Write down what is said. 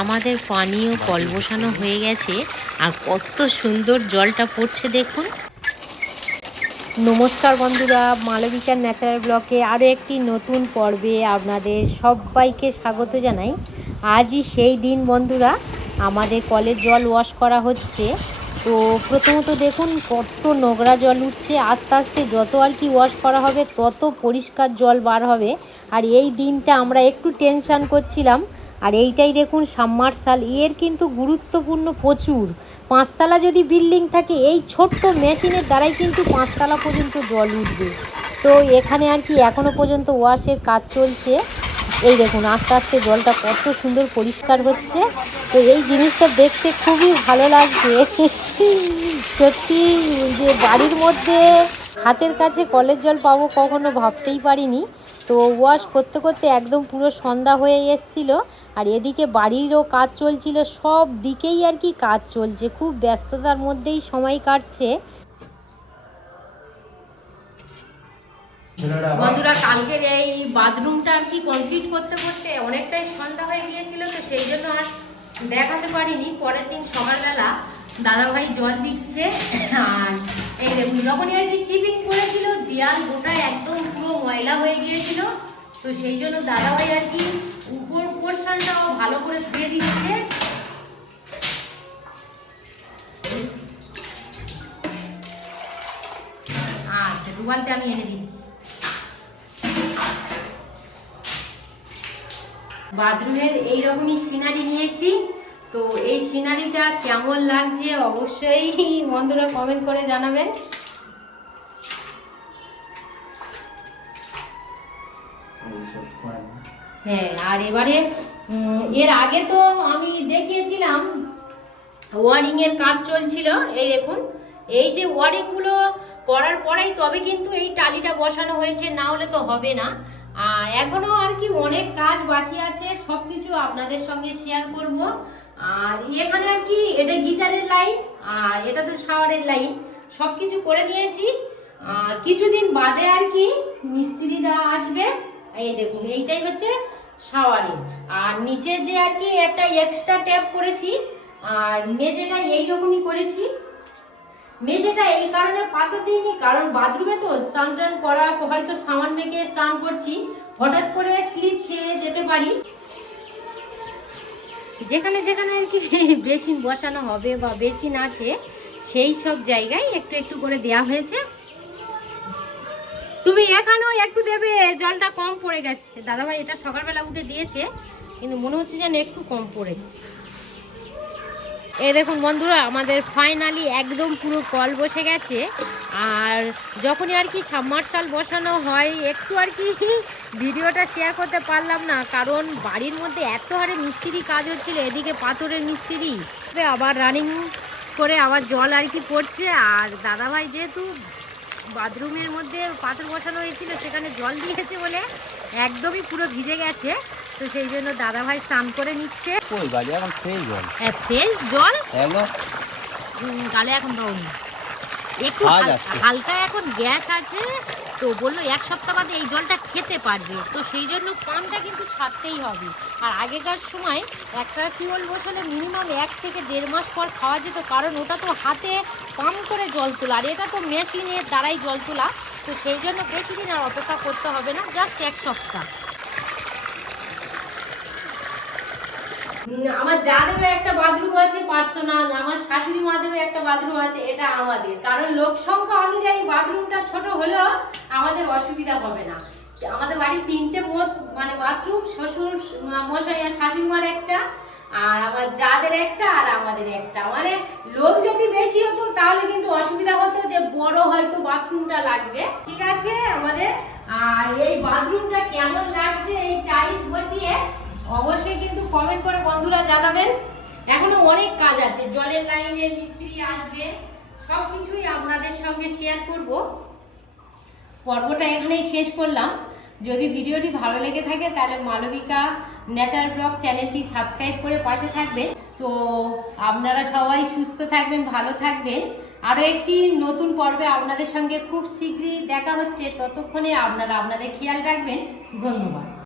আমাদের পানীয় কল বসানো হয়ে গেছে আর কত সুন্দর জলটা পড়ছে দেখুন। নমস্কার বন্ধুরা, মালবিকার ন্যাচারাল ব্লকে আরও একটি নতুন পর্বে আপনাদের সবাইকে স্বাগত জানাই। আজই সেই দিন বন্ধুরা, আমাদের কলের জল ওয়াশ করা হচ্ছে। তো প্রথমত দেখুন, কত নোংরা জল উঠছে। আস্তে আস্তে যত আর কি ওয়াশ করা হবে, তত পরিষ্কার জল বার হবে। আর এই দিনটা আমরা একটু টেনশান করছিলাম আর এইটাই দেখুন সাবমার্শাল এর কিন্তু গুরুত্বপূর্ণ প্রচুর। পাঁচতলা যদি বিল্ডিং থাকে, এই ছোট্ট মেশিনের দ্বারাই কিন্তু পাঁচতলা পর্যন্ত জল উঠবে। তো এখানে আর কি এখনও পর্যন্ত ওয়াশের কাজ চলছে। এই দেখুন, আস্তে আস্তে জলটা কত সুন্দর পরিষ্কার হচ্ছে। তো এই জিনিসটা দেখতে খুবই ভালো লাগছে। সত্যি যে বাড়ির মধ্যে হাতের কাছে কলের জল পাবো কখনো ভাবতেই পারিনি। তো ওয়াশ করতে করতে একদম পুরো সন্ধ্যা হয়ে এসছিল। আর এদিকে বাড়িরও কাজ চলছিল, সব দিকেই আর কি কাজ চলছে। খুব ব্যস্ততার মধ্যেই সময় কাটছে। বন্ধুরা, কালকের এই বাথরুমটা আর কি কমপ্লিট করতে করতে অনেকটাই সন্ধ্যা হয়ে গিয়েছিল, তো সেই জন্য আর দেখাতে পারিনি। পরের দিন সকালবেলা দাদাভাই জল দিচ্ছে, আর এই দেখুন, যখনই আর কি চিপিং করেছিল, দেয়াল গোটা একদম পুরো ময়লা হয়ে গিয়েছিল। তো সেই জন্য দাদাভাই আর কি উপর পোর্শনটাও ভালো করে ধুয়ে দিচ্ছে আচ্ছা দুবালতে আমি এনে দিচ্ছি। বাথরুমের এইরকমই সিনারি নিয়েছি। তো এই সিনারিটা কেমন লাগছে অবশ্যই বন্ধুরা কমেন্ট করে জানাবেন। হ্যাঁ আর এবারে এর আগে তো আমি দেখিয়েছিলাম ওয়ারিং এর কাজ চলছিল, এই দেখুন। এই যে ওয়ারিংগুলো করার পরেই তবে কিন্তু এই টালিটা বসানো হয়েছে, না হলে তো হবে না। আর এখনও আর কি অনেক কাজ বাকি আছে সব কিছু আপনাদের সঙ্গে শেয়ার করব। আর এখানে আর কি, এটা গিজারের লাইন আর এটা তো শাওয়ারের লাইন সব কিছু করে নিয়েছি। কিছুদিন বাদে আর কি মিস্ত্রিরা আসবে। এই দেখুন, এইটাই হচ্ছে শাওয়ারিং। আর নিচে যে আর কি একটা এক্সট্রা ট্যাপ করেছি, আর মেঝেটা এইরকমই করেছি। মেঝেটা এই কারণে পাথর দিইনি, কারণ বাথরুমে তো স্নান টান করা, হয়তো সামান মেখে স্নান করছি। হঠাৎ করে স্লিপ খেয়ে যেতে পারি। যেখানে যেখানে আর কি বেসিন বসানো হবে বা বেসিন আছে সেই সব জায়গায় একটু একটু করে দেয়া হয়েছে। তুমি এখানেও একটু দেবে, জলটা কম পড়ে গেছে। দাদাভাই এটা সকালবেলা উঠে দিয়েছে, কিন্তু মনে হচ্ছে যেন একটু কম পড়েছে। এই দেখুন বন্ধুরা, আমাদের ফাইনালি একদম পুরো কল বসে গেছে। আর যখনই আর কি সাবমার্শাল বসানো হয়, একটু আর কি ভিডিওটা শেয়ার করতে পারলাম না, কারণ বাড়ির মধ্যে এত হারে মিস্ত্রি কাজ হচ্ছিল, এদিকে পাথরের মিস্ত্রি। আবার রানিং করে আবার জল আর কি পড়ছে, আর দাদাভাই যেহেতু বাথরুমের মধ্যে পাথর বসানো হয়েছিল, সেখানে জল দিয়েছে বলে একদমই পুরো ভিজে গেছে। তো সেই জন্য দাদাভাই স্নান করে নিচ্ছে। কই গাড়ি এখন সেই জল। ফ্রেশ জল? উম, গালে এখন দাওনি একটু। হালকা এখন গ্যাস আছে তো বলল এক সপ্তাহ বাদে এই জলটা খেতে পারবে। তো সেই জন্য পানটা কিন্তু ছাড়তেই হবে। আর আগেকার সময় একটা টিউবওয়েল বসালে মিনিমাম এক থেকে দেড় মাস পর খাওয়া যেত কারণ ওটা তো হাতে পাম্প করে জল তোলা আর এটা তো মেশিনের দ্বারাই জল তোলা। তো সেই জন্য বেশি দিন আর অপেক্ষা করতে হবে না জাস্ট এক সপ্তাহ। আমার যাদেরও একটা বাথরুম আছে পার্সোনাল আমার শাশুড়ি মাদেরও একটা বাথরুম আছে, এটা আমাদের। কারণ লোক সংখ্যা অনুযায়ী বাথরুমটা ছোট হলেও আমাদের অসুবিধা হবে না। আমাদের বাড়ির তিনটে মানে বাথরুম, শ্বশুর, মশাই আর শাশুড়ি মার একটা, আর আমার যাদের একটা আর আমাদের একটা। মানে লোক যদি বেশি হতো, তাহলে কিন্তু অসুবিধা হতো যে বড় হয়তো বাথরুমটা লাগবে। ঠিক আছে, আমাদের, আর এই বাথরুমটা কেমন লাগছে, এই টাইলস বসিয়ে অবশ্যই কমেন্ট করে বন্ধুরা জানাবেন। এখনও অনেক কাজ আছে, জলের লাইনের মিস্ত্রি আসবে সব কিছুই আপনাদের সঙ্গে শেয়ার করব। পর্বটা এখানেই শেষ করলাম। যদি ভিডিওটি ভালো লেগে থাকে, তাহলে মালবিকা ন্যাচারাল ব্লগ চ্যানেলটি সাবস্ক্রাইব করে পাশে থাকবেন। তো আপনারা সবাই সুস্থ থাকবেন, ভালো থাকবেন। আরও একটি নতুন পর্বে আপনাদের সঙ্গে খুব শীঘ্রই দেখা হচ্ছে। ততক্ষণে আপনারা আপনাদের খেয়াল রাখবেন। ধন্যবাদ।